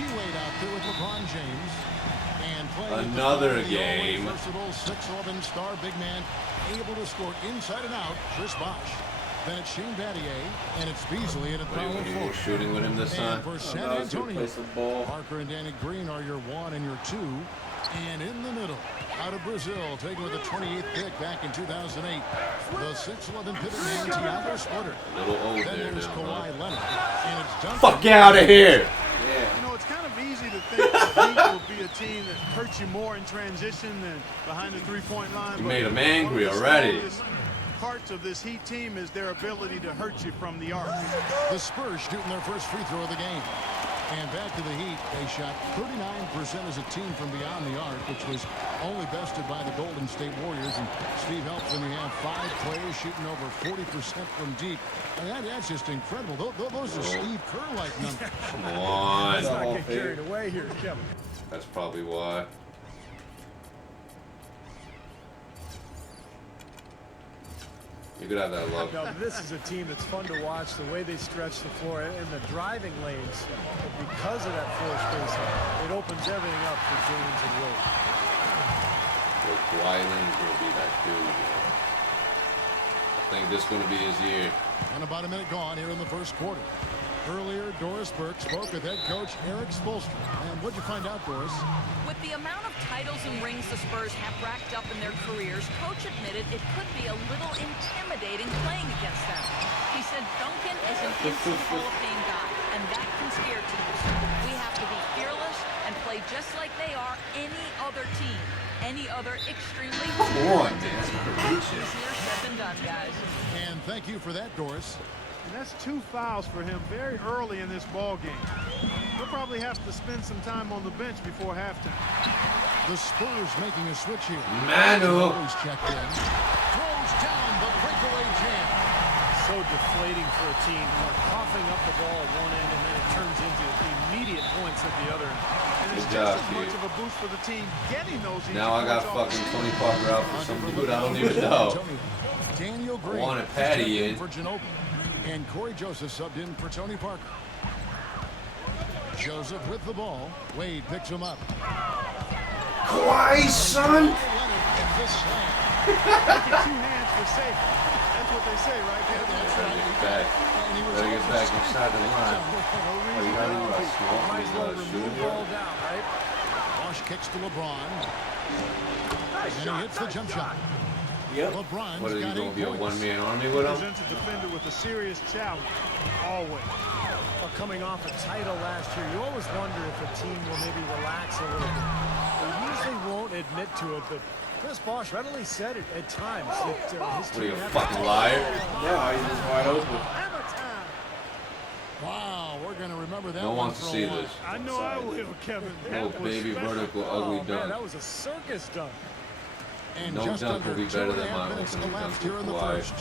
D-Wade out there with LeBron James. And another game. Versatile 6'11" star big man, able to score inside and out. Chris Bosh. Then it's Shane Battier, and it's Beasley at a power forward. Shooting with him this time. For San Antonio, Parker and Danny Green are your 1 and your 2. And in the middle, out of Brazil, taken with the 28th pick back in 2008, the 6'11" pivot man, Thiago Splitter. A little old then there there's now, Kawhi Leonard. And it's Duncan. Fuck out of here! Yeah. You know, it's kind of easy to think that the Heat will be a team that hurts you more in transition than behind the three-point line. You made him angry already. Parts of this Heat team is their ability to hurt you from the arc. The Spurs shooting their first free throw of the game. And back to the Heat, they shot 39% as a team from beyond the arc, which was only bested by the Golden State Warriors. And Steve helps when you have 5 players shooting over 40% from deep. And that's just incredible. Those are Steve Kerr-like numbers. Come on. Let's not get carried away here, Kevin. That's probably why. You could have that luck. No, this is a team that's fun to watch, the way they stretch the floor and the driving lanes. Because of that floor spacing, it opens everything up for James and Will. Well, Kawhi Leonard's going to be that dude. I think this is going to be his year. And about a minute gone here in the first quarter. Earlier, Doris Burke spoke with head coach Eric Spoelstra. And what'd you find out, Doris? With the amount of titles and rings the Spurs have racked up in their careers, Coach admitted it could be a little intimidating playing against them. He said Duncan is an instant Hall of Fame guy, and that can scare teams. We have to be fearless and play just like they are any other team. Any other extremely Come on, man. easier said than done, guys. And thank you for that, Doris. And that's 2 fouls for him very early in this ball game. He'll probably have to spend some time on the bench before halftime. The Spurs making a switch here. Manu. Always checked in. Throws down the breakaway jam. So deflating for a team, coughing up the ball at one end, and then it turns into immediate points at the other. And it's Good job, just as much of a boost for the team getting those. Now I got fucking Tony Parker out for some dude I don't even know. Daniel Green I wanted Patty in. for Ginobili. And Corey Joseph subbed in for Tony Parker. Joseph with the ball. Wade picks him up. Kawhi, son! Make it 2 hands for safety. That's what they say, right? Gotta get back. Gotta get back inside the line. Oh, you gotta do a small. Might as well remove the ball down, right? Bosh kicks to LeBron. And he hits the jump shot. Yep. LeBron's What, are you got going to be a 8 points. one-man army with him? Presents a defender with a serious challenge, always. Well, coming off a title last year, you always wonder if a team will maybe relax a little bit. They usually won't admit to it, but Chris Bosh readily said it at times that his What are you, team a had fucking liar? Yeah, he's just wide open. Wow, we're going to remember that No one one wants to for a see while. this. I know I will, Kevin. No That was baby special. vertical Oh, ugly man, dunk. that was a circus dunk. And No just dunk will under be better 2.5 than my minutes opening dunk elapsed here in the with Kawhi. first.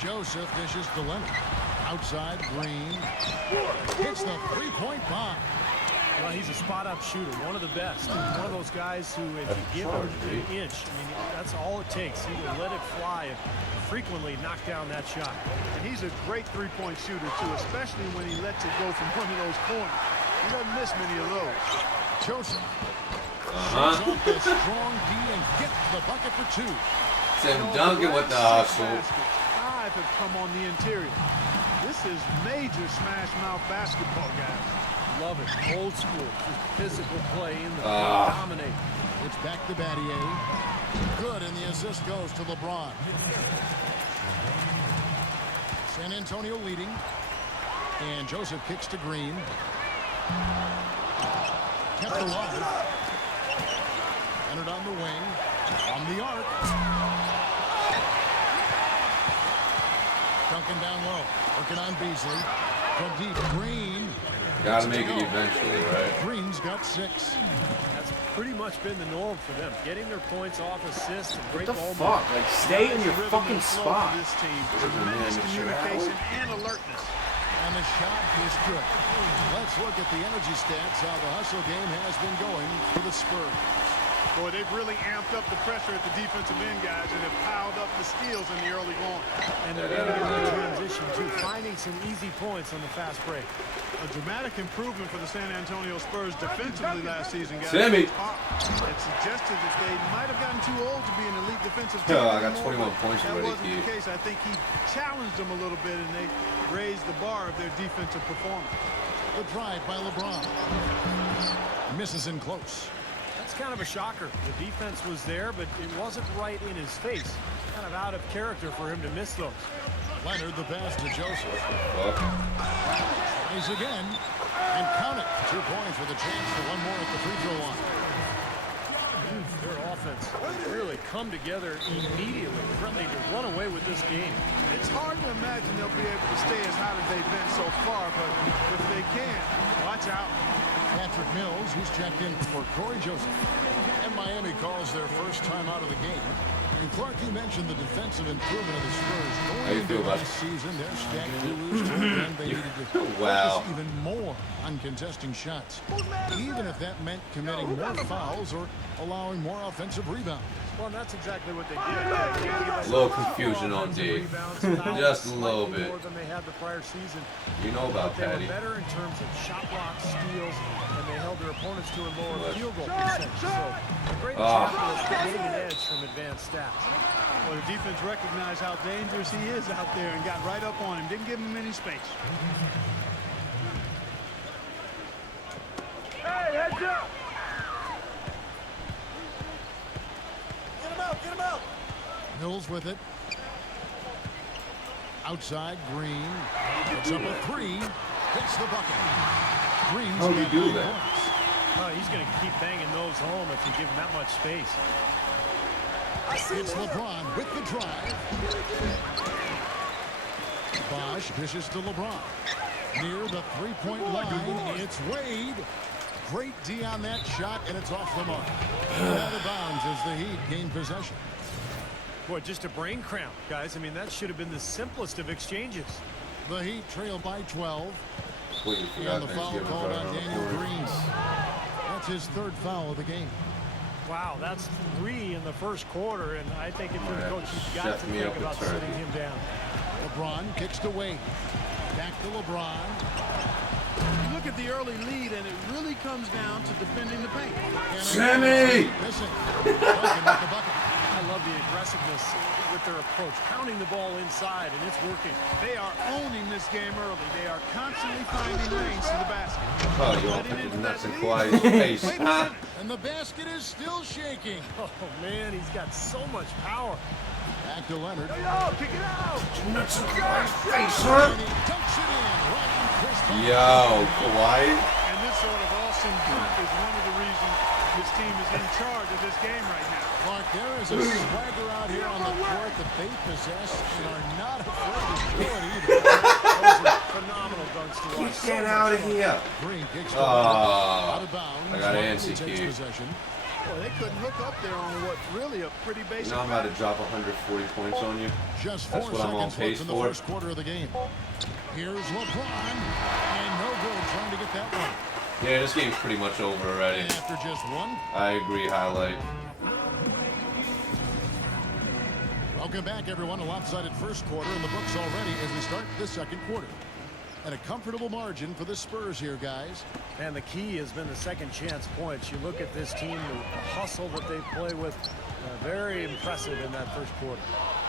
Joseph dishes to Leonard. Outside, Green. Hits the 3-point bomb. Well, he's a spot-up shooter, one of the best. One of those guys who, if you give him an inch, I mean, that's all it takes. He will let it fly and frequently knock down that shot. And he's a great three-point shooter, too, especially when he lets it go from one of those corners. He doesn't miss many of those. Joseph. Shows off the strong D and gets the bucket for 2. Tim Duncan with the hustle. 5 have come on the interior. This is major smash mouth basketball, guys. Love it. Old school. Just physical play in the dominate. It's back to Battier. Good, and the assist goes to LeBron. San Antonio leading. And Joseph kicks to Green. Kept alive. Entered on the wing. On the arc. Duncan down low. Working on Beasley. From deep. Green. Gotta make it eventually, right? Green's got 6. That's pretty much been the norm for them. Getting their points off assists and great What the ball fuck? Like, stay in your fucking spot. This team, tremendous communication and alertness. And the shot is good. Let's look at the energy stats, how the hustle game has been going for the Spurs. Boy, they've really amped up the pressure at the defensive end, guys, and have piled up the steals in the early going. And they're getting in the transition, too, finding some easy points on the fast break. A dramatic improvement for the San Antonio Spurs defensively last season, guys. Sammy. It suggested that they might have gotten too old to be an elite defensive team. Oh, I got 21 points That already, wasn't the case. I think he challenged them a little bit, and they raised the bar of their defensive performance. The drive by LeBron. Misses in close. That's kind of a shocker. The defense was there, but it wasn't right in his face. Kind of out of character for him to miss those. Leonard, the pass to Joseph. Well, He's again. And count it. 2 points with a chance for one more at the free throw line. Their offense really come together immediately, ready to run away with this game. It's hard to imagine they'll be able to stay as hot as they've been so far, but if they can, watch out. Patrick Mills, who's checked in for Corey Joseph. And Miami calls their first time out of the game. And Clark, you mentioned the defensive improvement of the Spurs. How Going you into feel about last season, they're stacked to lose to, and they needed to Wow. focus even more on contesting shots, even if that meant committing more fouls or allowing more offensive rebounds. Well, and that's exactly what they did. a little confusion on D. Just a little bit. More than they had the prior season. You know about They were Patty. better in terms of shot blocks, steals, and they held their opponents to a lower field goal percentage. So a great example of getting an edge from advanced stats. Well, the defense recognized how dangerous he is out there and got right up on him. Didn't give him any space. Hey, heads up! Get him out! Mills with it. Outside, Green. Puts up a 3. Hits the bucket. Green's How do you got do 9 that? points. He's going to keep banging those home if you give him that much space. It's LeBron with the drive. Bosh dishes to LeBron. Near the three-point line, it's Wade. Great D on that shot, and it's off the mark. Out of bounds as the Heat gain possession. Boy, just a brain cramp, guys. I mean, that should have been the simplest of exchanges. The Heat trail by 12. Wait, you forgot And the foul Thanksgiving called right on around the Daniel corner. Green. That's his 3rd foul of the game. Wow, that's 3 in the first quarter, and I think if you're the Yeah, coach, you've got chef to me think up a about turkey. sitting him down. LeBron kicks to Wade. Back to LeBron. You look at the early lead, and it really comes down to defending the paint. And Sammy! missing. Duncan with the bucket. I love the aggressiveness with their approach, pounding the ball inside, and it's working. They are owning this game early. They are constantly finding lanes to the basket. Oh, you want to put your nuts in Kawhi's face, huh? And the basket is still shaking. Oh, man, he's got so much power. Back to Leonard. Yo, kick it out! Nuts in Kawhi's face, huh? And he dunks it in. Right in Chris Paul. Yo, Kawhi. And this sort of awesome dunk is one of the reasons this team is in charge of this game right now. Clark, there is a swagger out here on the court that they possess and are not afraid to show it either. Those are phenomenal dunks to watch. Get out of here. Green kicks to Oh, out of bounds. I got an Miami antsy takes kid. possession. Boy, they couldn't hook up there on what's really a pretty You basic. know I'm about to drop 140 points on you. Just 4 That's what I'm on seconds pace left in the for. first quarter of the game. Here's LeBron, and no good trying to get that one. Yeah, this game's pretty much over already. And after just 1, I agree, highlight. welcome back, everyone. A lopsided first quarter in the books already as we start the second quarter. And a comfortable margin for the Spurs here, guys. And the key has been the second chance points. You look at this team, the hustle that they play with, very impressive in that first quarter.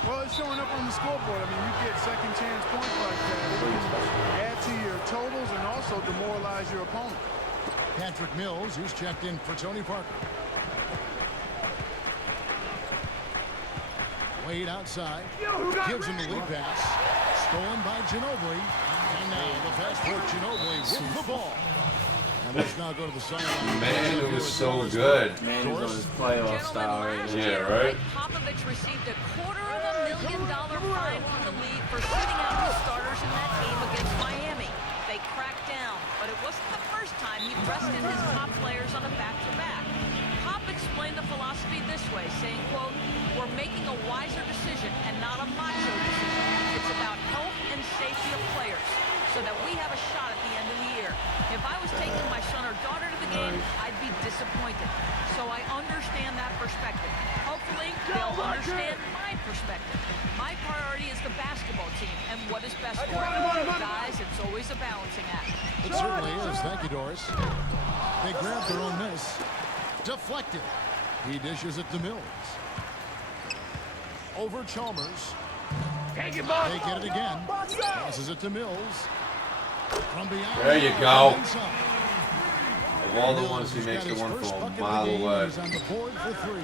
Well, it's showing up on the scoreboard. I mean, you get second chance points like that. It can add to your totals and also demoralize your opponent. Patrick Mills, who's checked in for Tony Parker. Wade outside. Gives him the lead pass. Stolen by Ginobili. And now the fast break Ginobili with the ball. And let's now go to the sideline. Man, it was so good. Man, he's on his playoff style right last now. Yeah, year, right? Popovich received a $250,000 fine from the league for sitting out his starters in that game against Miami. They cracked down, but it wasn't the first time he rested his top players on a back-to-back. Pop explained the philosophy this way, saying, quote, "We're making a wiser decision and not a macho decision. It's about health and safety of players so that we have a shot at the end of the year. If I was taking my son or daughter to the game, I'd be disappointed. so I understand that perspective. Hopefully, they'll understand my perspective. My priority is the basketball team and what is best for them. Guys, it's always a balancing act. It certainly is. Thank you, Doris. They grab their own miss. Deflected. He dishes it to Mills. Over Chalmers. Take it, boss. They get it again. Passes it to Mills. From beyond. There you go. Inside. Of all the ones, he makes the one from a mile away. He's on the board for 3. A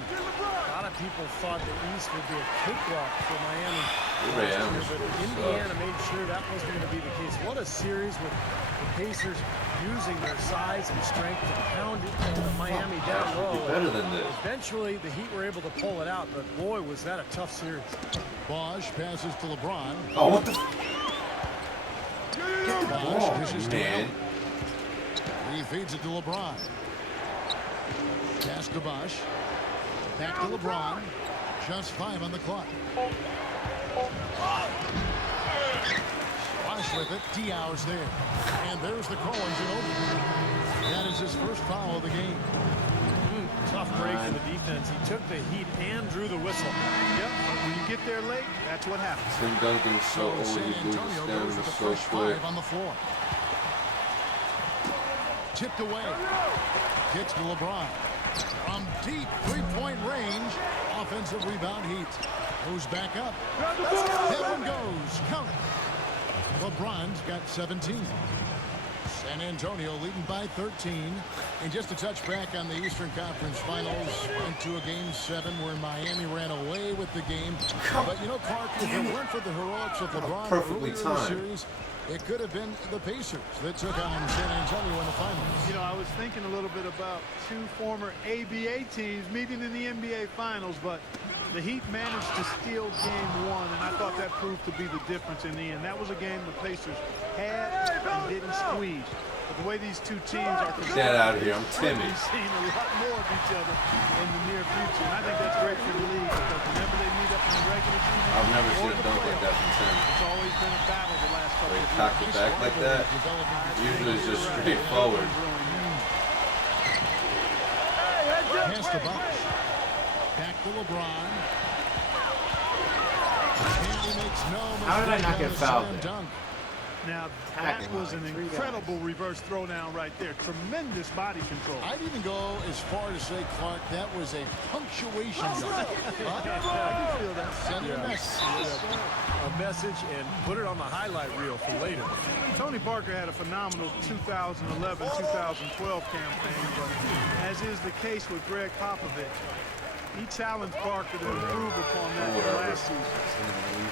lot of people thought the East would be a cakewalk for Miami. Miami But Indiana made sure that wasn't going to be the case. What a series with the Pacers using their size and strength to pound Miami down low. Better than this. Eventually, the Heat were able to pull it out, but boy, was that a tough series. Bosch passes to LeBron. Oh, what the? Bosch dishes to Man. Allen. He feeds it to LeBron. Pass to Bosch. Back to LeBron. Just 5 on the clock. Bosch with it. Diaw's there. And there's the call in over. That is his first foul of the game. Tough break for the defense. He took the heat and drew the whistle. Yep, but when you get there late, that's what happens. Tim Duncan's so old, San he loses Antonio stamina goes with the so first quick. 5 on the floor. Tipped away. Gets to LeBron. From deep three-point range. Offensive rebound Heat. Goes back up. That one goes. Count it. LeBron's got 17. San Antonio leading by 13. And just to touch back on the Eastern Conference Finals into a Game 7 where Miami ran away with the game. But you know, Clark, if it weren't for the heroics of LeBron Perfectly earlier in the timed. series, it could have been the Pacers that took on San Antonio in the finals. You know, I was thinking a little bit about 2 former ABA teams meeting in the NBA Finals, but the Heat managed to steal Game 1, and I thought that proved to be the difference in the end. That was a game the Pacers had and didn't squeeze. But the way these two teams are Get that out of here. I'm timid. we've seen a lot more of each other in the near future, and I think that's great for the league because whenever they meet up in the regular season, I've never or seen a the dunk like that playoffs, from Tim. it's always been a battle the last couple They of years. cock it back like that. Usually it's just straight forward. Pass to Bosch. Back to LeBron. And he makes no How did I not mistake get on the fouled slam there? dunk. Now, that Hacking was like an 3 guys. incredible reverse throwdown right there. Tremendous body control. I'd even go as far to say, Clark, that was a punctuation dunk. I can feel that. Send a message. A message and put it on the highlight reel for later. Tony Parker had a phenomenal 2011-2012 campaign, but as is the case with Greg Popovich, he challenged Parker to improve upon that for last season.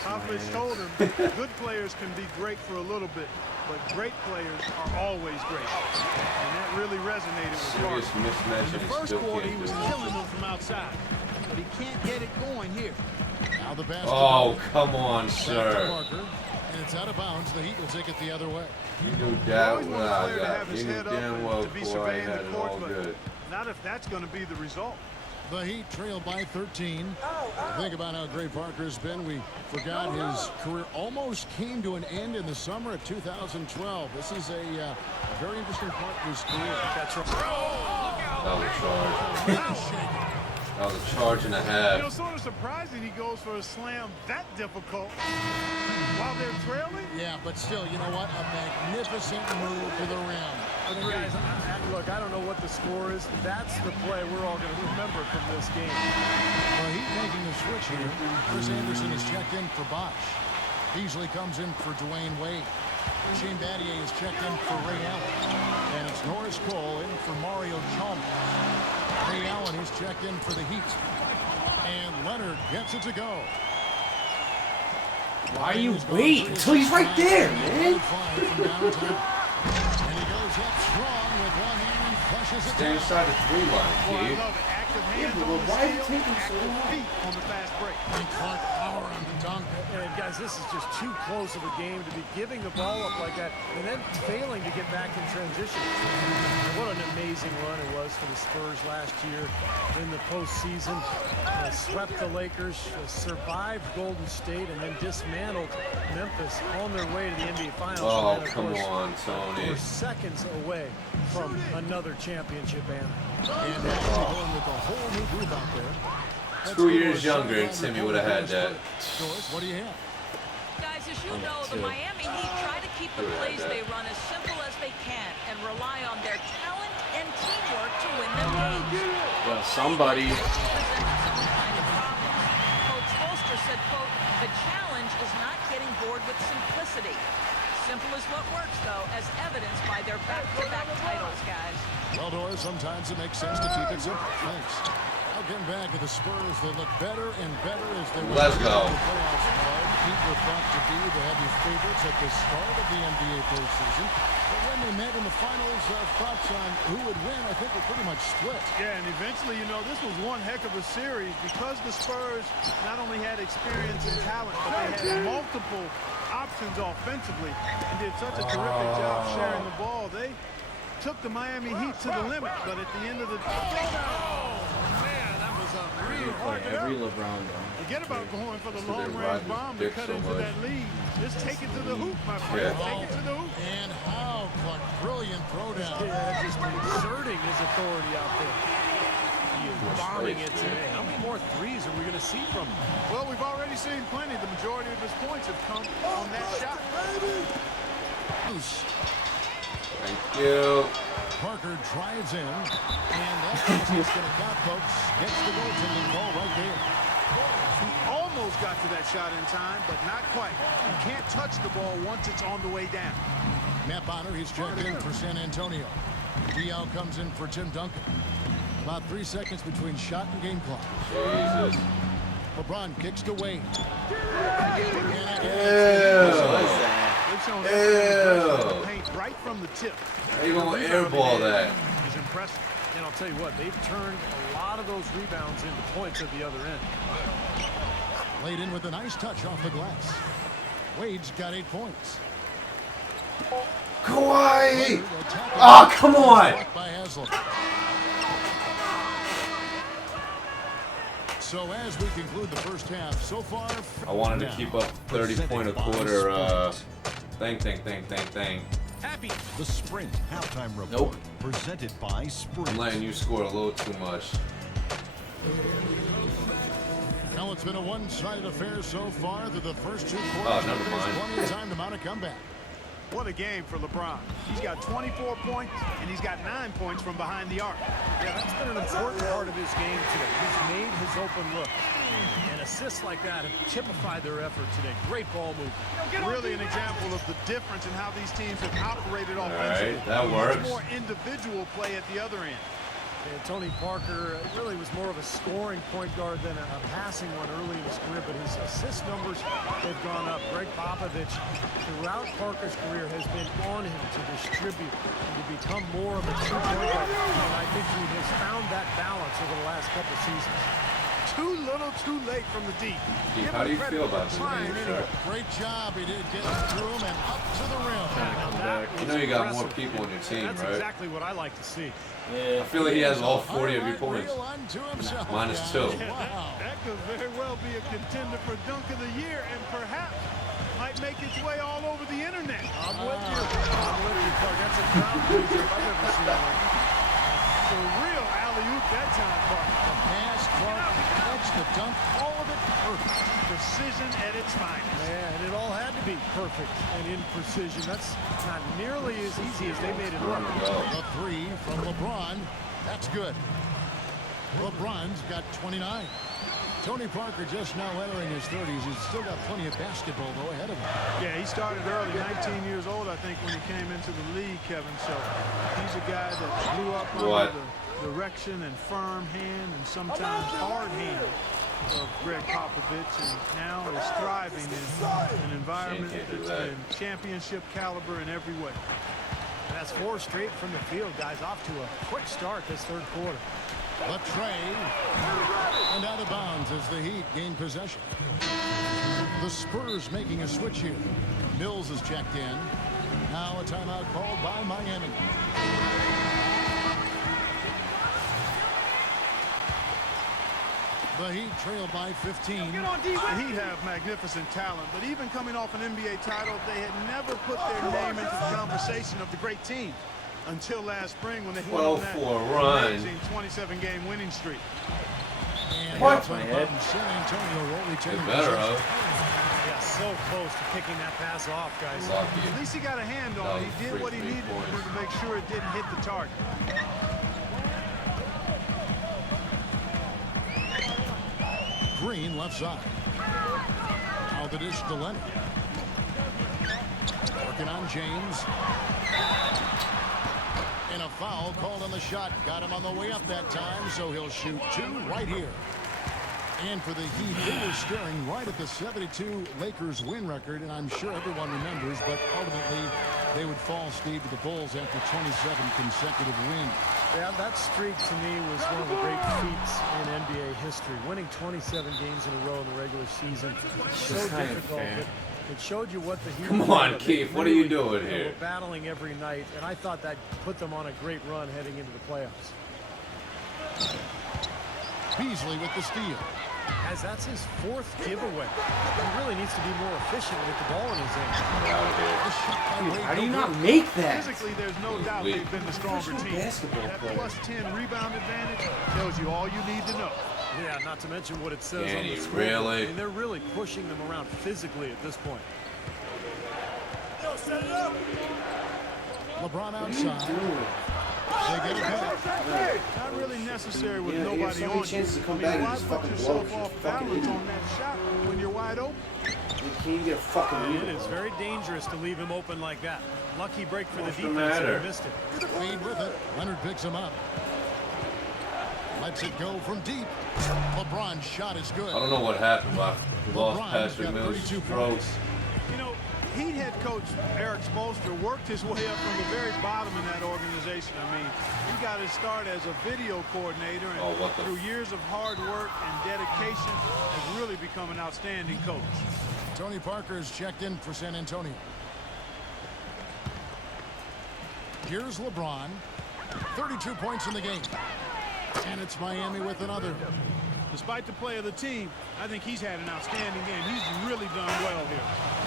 Popovich told him good players can be great for a little bit, but great players are always great. And that really resonated with Serious Parker. mismatch In the and he first still quarter, he can't was do it. killing them from outside, but he can't get it going here. Now the basket. Oh, come on, Back to sir. Parker, and it's out of bounds. The Heat will take it the other way. You knew You that. always want a player to have his You knew head up damn and well to be Kawhi surveying had the it court, all but good. not if that's going to be the result. The Heat trail by 13. Think about how great Parker's been. We forgot his career almost came to an end in the summer of 2012. This is a very interesting part of his career. That's right. That was a charge. That was a charge and a You know, half. sort of surprising he goes for a slam that difficult while they're trailing. Yeah, but still, you know what? A magnificent move to the rim. And guys, look, I don't know what the score is. That's the play we're all going to remember from this game. The Heat making the switch here. Chris Anderson is checked in for Bosch. Beasley comes in for Dwayne Wade. Shane Battier is checked in for Ray Allen. And it's Norris Cole in for Mario Chalmers. Ray Allen is checked in for the Heat. And Leonard gets it to go. Why are you waiting until he's right there, man? And he goes up strong with one hand and flushes it Stay down. inside the 3 line, Well, I kid. love it. Active hands but on the why is it steal, taking so active long? feet on the fast break. And Clark power on the dunk. And guys, this is just too close of a game to be giving the ball up like that and then failing to get back in transition. And what an amazing run it was for the Spurs last year in the postseason. Swept the Lakers, survived Golden State, and then dismantled Memphis on their way to the NBA Finals. Oh, and then, of come course, on, Tony. we're seconds away from another championship banner. And actually going with a whole new group out there. Let's 2 go to years our younger, and sideline Timmy would have had that. Doris, what do you have? Guys, as you know, the Miami Heat try to keep the plays they run as simple as they can and rely on their talent and teamwork to win their games. Well, somebody. Presents its own kind of problems. Coach Foster said, quote, "The challenge is not getting bored with simplicity. Simple is what works, though, as evidenced by their back-to-back titles, guys." Well, Doris, sometimes it makes sense to keep it simple. Thanks. Now getting back to the Spurs, they look better and better as they went Let's go. the playoffs. Heat were thought to be the heavy favorites at the start of the NBA postseason. But when they met in the finals, thoughts on who would win, I think, were pretty much split. Yeah, and eventually, you know, this was one heck of a series because the Spurs not only had experience and talent, but they had multiple options offensively and did such a terrific job sharing the ball. They took the Miami Heat to the limit, but at the end of the Every LeBron though. forget about going for the So they long-range ride bomb this to cut dick so into much. that lead. Just take it to the hoop, my friend. Yeah. Take it to the hoop. And how Clark, brilliant throwdown. Yeah, just exerting his authority out there. He is bombing it today. How many more threes are we going to see from him? Well, we've already seen plenty. The majority of his points have come on that shot. Loose. Thank you. Parker drives in, and that's going to count, folks. Gets the goaltending call right there. He almost got to that shot in time, but not quite. You can't touch the ball once it's on the way down. Matt Bonner, he's checked in for San Antonio. DL comes in for Tim Duncan. About 3 seconds between shot and game clock. Jesus. LeBron kicks to Wade. They've shown Ew. paint right from the tip. How you gonna airball that? Is impressive. And I'll tell you what, they've turned a lot of those rebounds into points at the other end. Laid in with a nice touch off the glass. Wade's got 8 points. Kawhi! Attacking Oh, come on! by Haslam. So as we conclude the first half, so far. I wanted to keep up 30 point a quarter thing. Happy the Sprint halftime report Nope. presented by Sprint. I'm letting you score a little too much. Now it's been a one-sided affair so far through the first 2 quarters. Oh, never mind. There's plenty of time to mount a comeback. What a game for LeBron. He's got 24 points, and he's got 9 points from behind the arc. Yeah, that's been an important part of his game today. He's made his open look. And assists like that have typified their effort today. Great ball movement. Really an example of the difference in how these teams have operated All offensively. right, that works. Much more individual play at the other end. And Tony Parker really was more of a scoring point guard than a passing one early in his career, but his assist numbers have gone up. Greg Popovich, throughout Parker's career, has been on him to distribute and to become more of a true point guard. And I think he has found that balance over the last couple seasons. Too little, too late from the deep. Keith, Give how him do you credit feel for about this trying game, anyway. sir? Great job he did getting through him and up to the rim. You know you got more people on your team, That's right? exactly what I like to see. I feel like he has all 40 of your points. Reel unto himself, Minus guys. 2. Wow. That could very well be a contender for Dunk of the Year and perhaps might make its way all over the internet. I'm with you. I'm with you, Clark. That's a crowd pleaser if I've ever seen one. The real alley-oop that time, Clark. The pass, Clark, the catch, the dunk, all of it perfect. Precision at its finest. Yeah, and it all had to be perfect and in precision. That's not nearly as easy as they made it look. The 3 from LeBron. That's good. LeBron's got 29. Tony Parker just now entering his 30s. He's still got plenty of basketball, though, ahead of him. Yeah, he started early, 19 years old, I think, when he came into the league, Kevin. So he's a guy that blew up under the direction and firm hand and sometimes hard hand of Greg Popovich, and now is thriving in an environment that's been championship caliber in every way. And that's 4 straight from the field, guys. Off to a quick start this third quarter. A tray. And out of bounds as the Heat gain possession. The Spurs making a switch here. Mills is checked in. Now a timeout called by Miami. The Heat trail by 15. The Heat have magnificent talent, but even coming off an NBA title, they had never put their name into the conversation of the great team until last spring when they went on that amazing 27-game winning streak. And What? My head. San Antonio will retain Better possession. Yeah, so close to picking that pass off, guys. Lucky. At least he got a hand on it. He did what he needed to do to make sure it didn't hit the target. Green left side. Now the dish to Leonard. Working on James. And a foul called on the shot. Got him on the way up that time, so he'll shoot two right here. And for the Heat, they were staring right at the 72 Lakers win record, and I'm sure everyone remembers, but ultimately they would fall, Steve, to the Bulls after 27 consecutive wins. Yeah, that streak to me was one of the great feats in NBA history. Winning 27 games in a row in the regular season. So difficult. It showed you what the Heat. Come on, Keith. What are you doing here? We're battling every night, and I thought that put them on a great run heading into the playoffs. Beasley with the steal. As that's his fourth giveaway. He really needs to be more efficient with the ball in his hand. How do you not make that? Physically, there's no doubt they've been the stronger team. Basketball That player. plus 10 rebound advantage tells you all you need to know. Yeah, not to mention what it says Can on the he scoreboard. really? I mean, they're really pushing them around physically at this point. LeBron outside. They get it back. Not really necessary with You have nobody so on many you. chances to come I mean, back and why just put fucking yourself blow it. off Fucking balance idiot. on that shot when you're wide open? Can you get a fucking It rebound? is very dangerous to leave him open like that. Lucky break for the What's the defense matter? and he missed it. Wade with it. Leonard picks him up. Lets it go from deep. LeBron's shot is good. I don't know what happened, but we lost LeBron's Patrick got Mills' 32 throat. points. You know, Heat head coach Eric Spoelstra worked his way up from the very bottom in that organization. I mean, he got his start as a video coordinator, and through years of hard work and dedication, has really become an outstanding coach. Tony Parker's checked in for San Antonio. Here's LeBron. 32 points in the game. And it's Miami with another. Despite the play of the team, I think he's had an outstanding game. He's really done well here.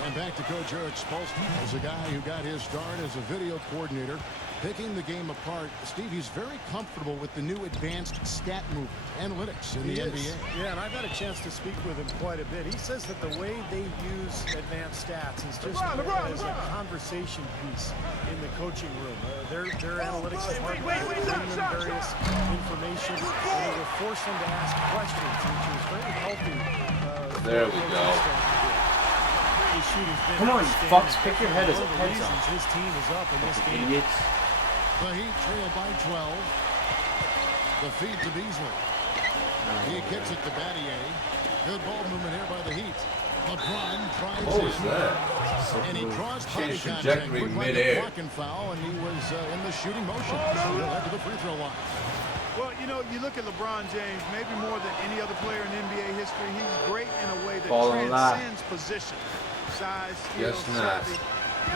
And back to Coach Eric Spoelstra as a guy who got his start as a video coordinator, picking the game apart. Steve, he's very comfortable with the new advanced stat movement, analytics in the NBA. Yeah, and I've had a chance to speak with him quite a bit. He says that the way they use advanced stats is just as a conversation piece in the coaching room. Their analytics department will bring them various information, and it will force them to ask questions, which is very healthy. There we go. His shooting's been Come on, you outstanding. fucks. Pick your head as a One of the heads reasons up. his team is up in this game. Idiots. The Heat trail by 12. The feed to Beasley. He kicks it to Battier. Good ball movement here by the Heat. LeBron tries What was his that? and he draws body Change contact trajectory with like a midair. blocking foul, and he was in the shooting motion. So he'll head to the free throw line. Well, you know, you look at LeBron James, maybe more than any other player in NBA history, he's great in a way that Ball on that. transcends position. Size, skill, Yes, not. savvy,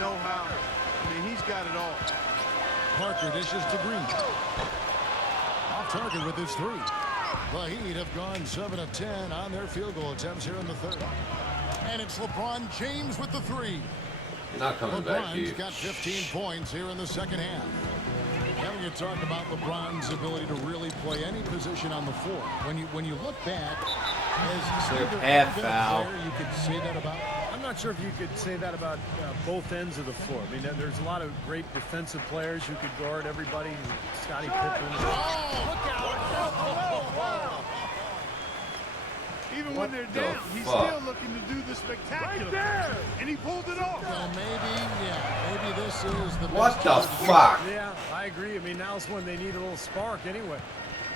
know-how. I mean, he's got it all. Parker dishes to Green. Off target with his three. The Heat have gone 7 of 10 on their field goal attempts here in the third. And it's LeBron James with the three. You're not coming back, LeBron's Keith. got 15 points here in the second half. Having you talk about LeBron's ability to really play any position on the floor. When you look back, as Clear either path been a foul. player you could say that about. I'm not sure if you could say that about both ends of the floor. I mean, there's a lot of great defensive players who could guard everybody. Scottie Pippen. Even when they're down, he's fuck? still looking to do the spectacular. And he pulled it off. So maybe this is the What best the chance to get fuck? Yeah, I agree. I mean, now's when they need a little spark anyway.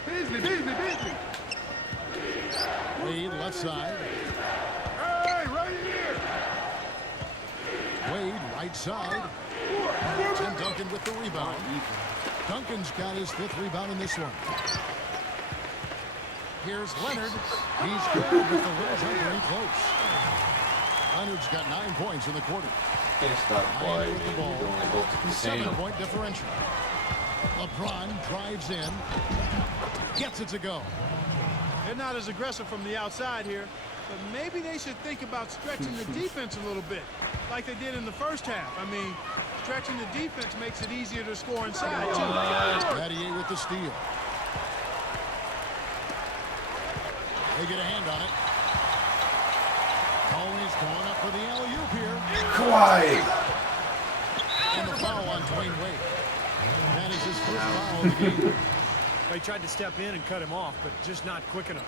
Beasley. Wade left side. Hey, right here. Wade right side. Tim Duncan with the rebound. Duncan's got his 5th rebound in this one. Here's Leonard. He's good, but the Wolves are very close. Leonard's got 9 points in the quarter. Can't stop quiet, man. You're only both the same. 7-point differential. LeBron drives in. Gets it to go. They're not as aggressive from the outside here, but maybe they should think about stretching the defense a little bit, like they did in the first half. I mean, stretching the defense makes it easier to score inside, too. Battier with the steal. They get a hand on it. Always going up for the alley-oop here. Kawhi. And the foul on Dwayne Wade. That is his first foul of the game. They tried to step in and cut him off, but just not quick enough.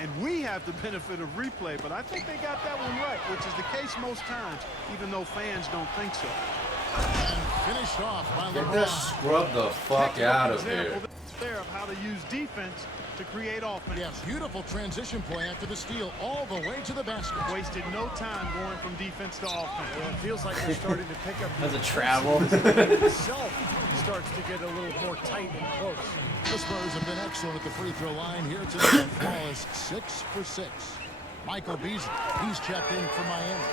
And we have the benefit of replay, but I think they got that one right, which is the case most times, even though fans don't think so. And finished off by Get LeBron. this scrub the fuck out of here. Example there of how to use defense to create offense. Yeah, beautiful transition play after the steal all the way to the basket. Wasted no time going from defense to offense. Well, it feels like they're starting to pick up. As a travel. Itself starts to get a little more tight and close. The Spurs have been excellent at the free throw line here today. Flawless 6 for 6. Michael Beasley, he's checked in for Miami.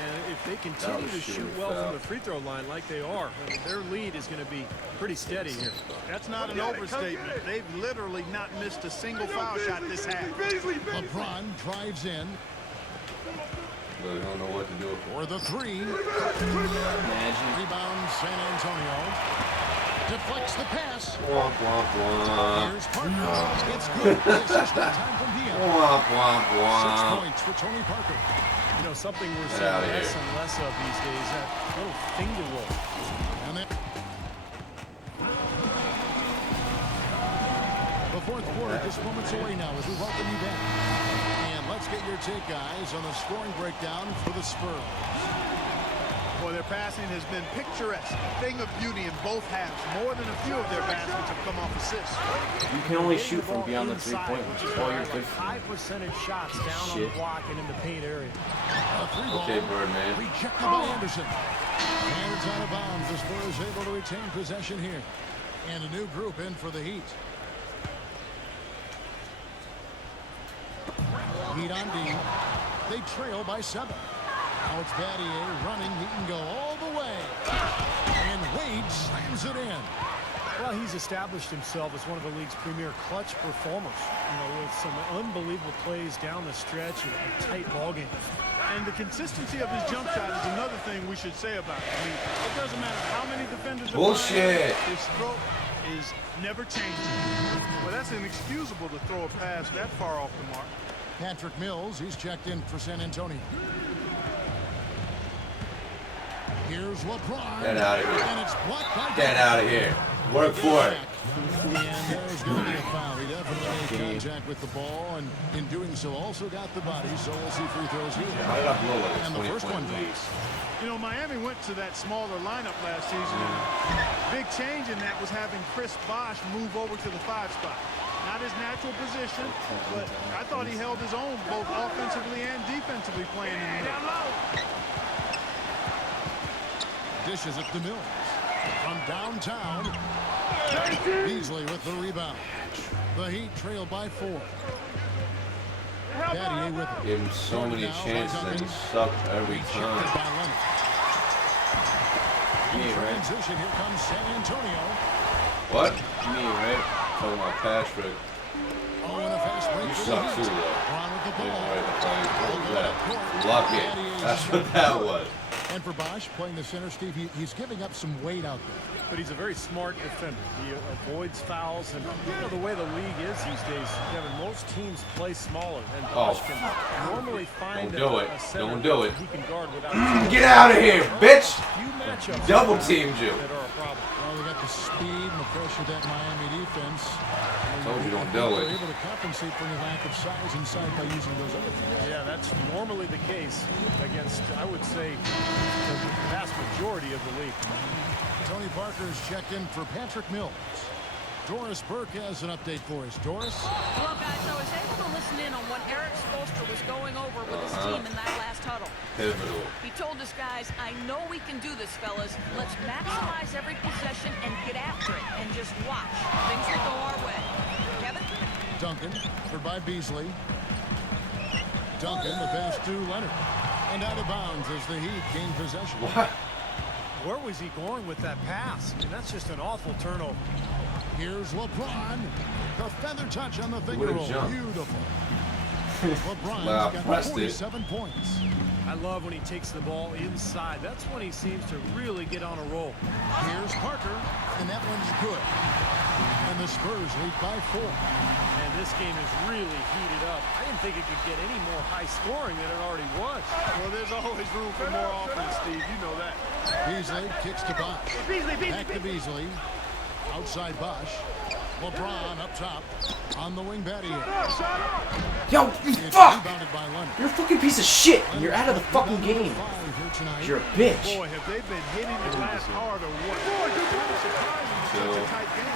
And if they continue to shoot well from the free throw line like they are, their lead is going to be pretty steady here. That's not an overstatement. They've literally not missed a single foul shot this half. LeBron drives in But we don't know what to do. for the 3. Imagine. Rebound San Antonio. Deflects the pass. Womp, womp, womp. Here's Parker. It's good. The assist that time from Dion. Womp, womp, 6 womp. points for Tony Parker. You know, something we're Get seeing outta less here. and less of these days, that little finger roll. And then the fourth quarter just moments away now as we welcome you back. And let's get your take, guys, on the scoring breakdown for the Spurs. Boy, their passing has been picturesque. A thing of beauty in both halves. More than a few of their baskets have come off assists. You can only shoot from beyond the three-point, which is all you're good for. High percentage shots down on Shit. the block and in the paint area. A 3 ball Okay, Birdman. rejected by Anderson. And it's out of bounds. The Spurs able to retain possession here. And a new group in for the Heat. Heat on D. They trail by 7. Now it's Battier running. He can go all the way. And Wade slams it in. Well, he's established himself as one of the league's premier clutch performers, you know, with some unbelievable plays down the stretch and tight ball games. And the consistency of his jump shot is another thing we should say about it. I mean, it doesn't matter how many defenders are Bullshit. behind him, his stroke is never changing. Well, that's inexcusable to throw a pass that far off the mark. Patrick Mills, he's checked in for San Antonio. Here's LeBron. Get out of here. And it's blocked by Get out of here. Work for it. And there's going to be a foul. He definitely made contact with the ball, and in doing so also got the body, so we'll see free throws here. How did I blow like a And the first 20-point one lead? goes. You know, Miami went to that smaller lineup last season. And big change in that was having Chris Bosh move over to the 5 spot. Not his natural position, but I thought he held his own both offensively and defensively playing in the middle. Dishes it to Mills. From downtown, Beasley with the rebound. The Heat trail by 4. Battier with it. Gave him so many chances and he sucked every time. By Leonard. Me, right? Transition, here comes San Antonio. What? Me, right? Talking about Patrick. Oh, and a fast break You for the suck Heat. too, though. Ron with the Yeah, ball. right. What was that? Luck it. That's what that was. And for Bosh, playing the center, Steve, he's giving up some weight out there. But he's a very smart defender. He avoids fouls, and you know the way the league is these days, Kevin, most teams play smaller, and Bosh can normally find Don't do it. a center Don't do it. he can guard without Get out of here, bitch! few matchups Double teamed you. that are a problem. Well, they got the speed and the pressure of that Miami defense. Told you don't do They're it. able to compensate for the lack of size inside by using those other things. Yeah, that's normally the case against, I would say, the vast majority of the league. Tony Parker's checked in for Patrick Mills. Doris Burke has an update for us. Doris? Well, guys, I was able to listen in on what Eric Spoelstra was going over with his team in that last huddle. Pivotal. He told his guys, I know we can do this, fellas. Let's maximize every possession and get after it and just watch. Things will go our way. Kevin? Duncan, covered by Beasley. Duncan, the pass to Leonard. And out of bounds as the Heat gain possession. What? Where was he going with that pass? I mean, that's just an awful turnover. Here's LeBron. The feather touch on the finger What a roll. jump. Beautiful. LeBron's Wow, got pressed it. 47 points. I love when he takes the ball inside. That's when he seems to really get on a roll. Here's Parker, and that one's good. And the Spurs lead by 4. And this game is really heated up. I didn't think it could get any more high scoring than it already was. Well, there's always room for more offense, Steve. You know that. Beasley kicks to Bosch. Back to Beasley. Outside Bosch. LeBron up top. On the wing bat he is. Yo, you It's fuck! rebounded by Leonard. You're a fucking piece of shit, and you're out of the fucking game. 5 here tonight. You're a bitch. Boy, have they been hitting the glass hard or what? Boy, good surprising. Such a tight game.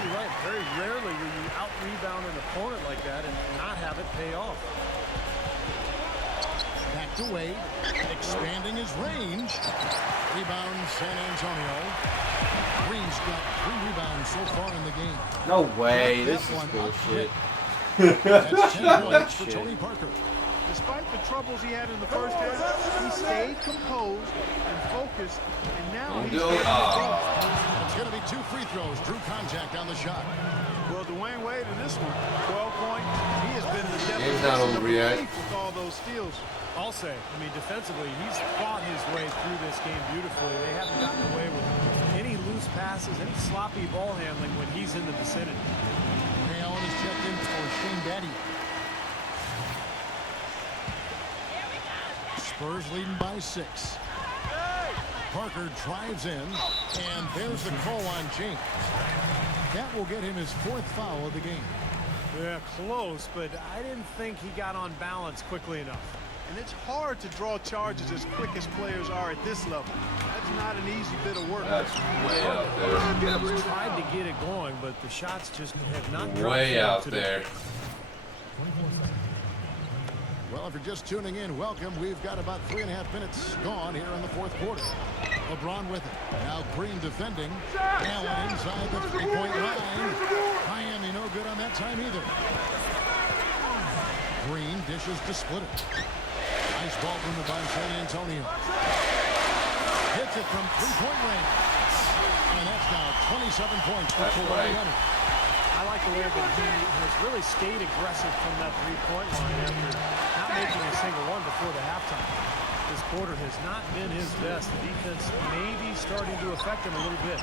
You're right. Very rarely will you out-rebound an opponent like that and not have it pay off. Back to Wade. Expanding his range. Rebound San Antonio. Green's got 3 rebounds so far in the game. No way, this is That one bullshit. That's 10 points for Tony Parker. Despite the troubles he had in the first half, he stayed composed and focused, and now Don't he's do it. It's going to be 2 free throws. Drew contact on the shot. Well, Dwayne Wade in this one, 12 points. He has been the Game's not definition over of yet. relief with all those steals. I'll say, I mean, defensively, he's fought his way through this game beautifully. They haven't gotten away with any loose passes, any sloppy ball handling when he's in the vicinity. Ray Allen is checked in for Shane Batty. Spurs leading by 6. Parker drives in, and there's the call on James. That will get him his 4th foul of the game. Yeah, close, but I didn't think he got on balance quickly enough. And it's hard to draw charges as quick as players are at this level. That's not an easy bit of work. That's way out there. He's tried to get it going, but the shots just have not dropped Way for him out today. there. Well, if you're just tuning in, welcome. We've got about 3.5 minutes gone here in the 4th quarter. LeBron with it. Now Green defending. Allen inside the 3-point line. Miami no good on that time either. Green dishes to split it. Nice ball from the by San Antonio. Hits it from 3-point range. And that's now 27 points for That's Kawhi right. Leonard. I like the way that he has really stayed aggressive from that 3-point line after not making a single one before the halftime. This quarter has not been his best. The defense may be starting to affect him a little bit.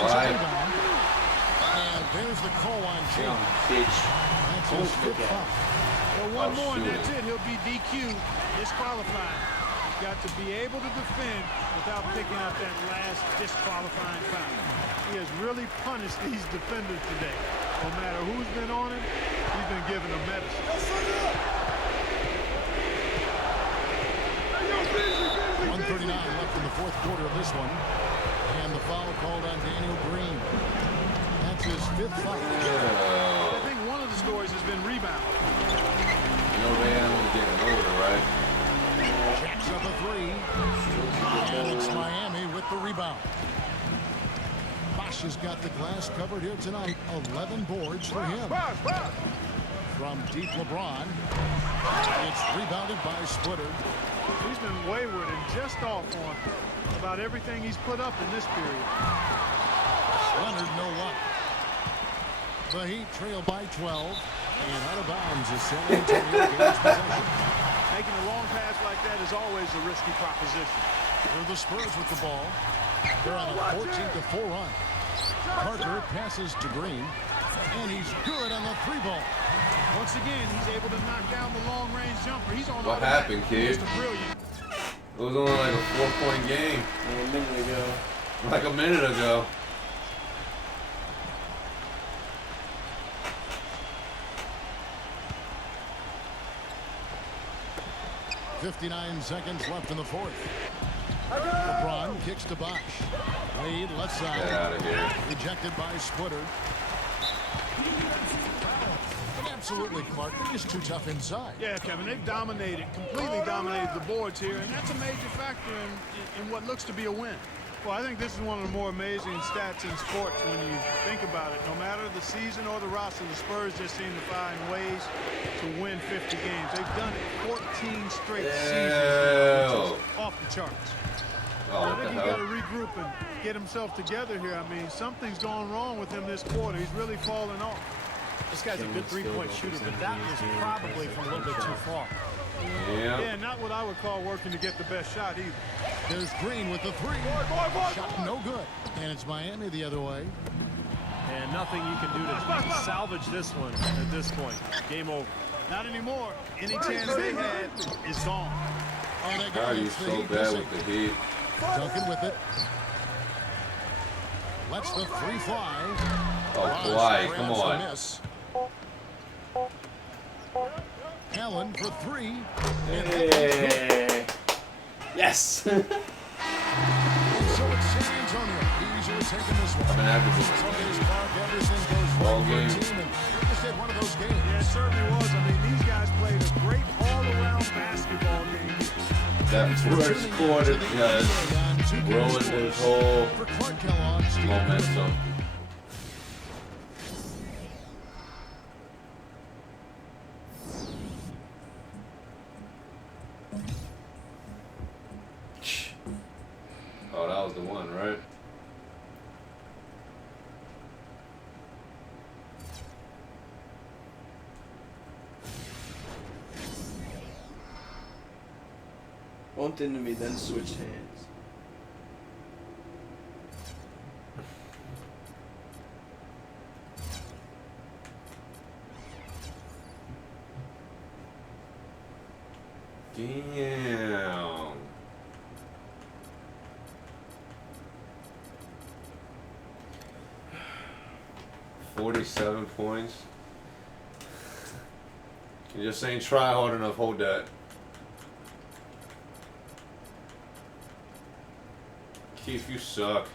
Why? And there's the call on Damn, James. bitch. That's his 5th foul. Well, one Oh, more and shoot. that's it. He'll be DQ'd, disqualified. He's got to be able to defend without picking up that last disqualifying foul. He has really punished these defenders today. No matter who's been on him, he's been giving them medicine. 1:39 left in the 4th quarter of this one. And the foul called on Daniel Green. That's his 5th foul. I think one of the stories has been rebound. You know Ray Allen's getting older, right? Jacks up a 3. And it's Miami with the rebound. Bosch has got the glass covered here tonight. 11 boards for him. From deep LeBron. It's rebounded by Splitter. He's been wayward and just off on about everything he's put up in this period. Leonard no luck. The Heat trail by 12. And out of bounds as San Antonio gains possession. Making a long pass like that is always a risky proposition. They're the Spurs with the ball. They're on a 14-4 run. Parker passes to Green. And he's good on the 3-ball. Once again, he's able to knock down the long-range jumper. He's on What automatic. happened, kid? Just a brilliant. It was only like a 4-point game. A minute ago. Like a minute ago. .59 seconds left in the 4th. LeBron kicks to Bosch. Wade left Get side. out of here. Rejected by Splitter. And absolutely, Clark, they're just too tough inside. Yeah, Kevin, they've dominated, completely dominated the boards here, and that's a major factor in what looks to be a win. Well, I think this is one of the more amazing stats in sports when you think about it. No matter the season or the roster, the Spurs just seem to find ways to win 50 games. They've done it 14 straight seasons, which is off the charts. Oh, I what think the he's got hell? to regroup and get himself together here. I mean, something's going wrong with him this quarter. He's really falling off. This guy's a good three-point shooter, but that was probably from a little bit too far. Yeah. Yeah, not what I would call working to get the best shot either. There's Green with the three. Shot no good. And it's Miami the other way. And nothing you can do to salvage this one at this point. Game over. Not anymore. Any chance they had is gone. Oh, they How got are it. you It's the so Heat bad missing. with the Heat? Duncan with it. Lets the three fly. Oh, Kawhi, come on. Miss. Allen for three. Hey. Yes. So it's San Antonio. Easily taking this one. I've been averaging Sunday's Clark, everything goes All right for game. the team, and they just had one of those games. Yeah, it certainly was. I mean, these guys played a great all-around basketball game. that first quarter just ruined his whole For Clark Kellogg, Steve momentum. Oh, that was the one, right? Bumped into me, then switched hands. Damn. $47 points. You just ain't try hard enough. Hold that. Keith, you suck.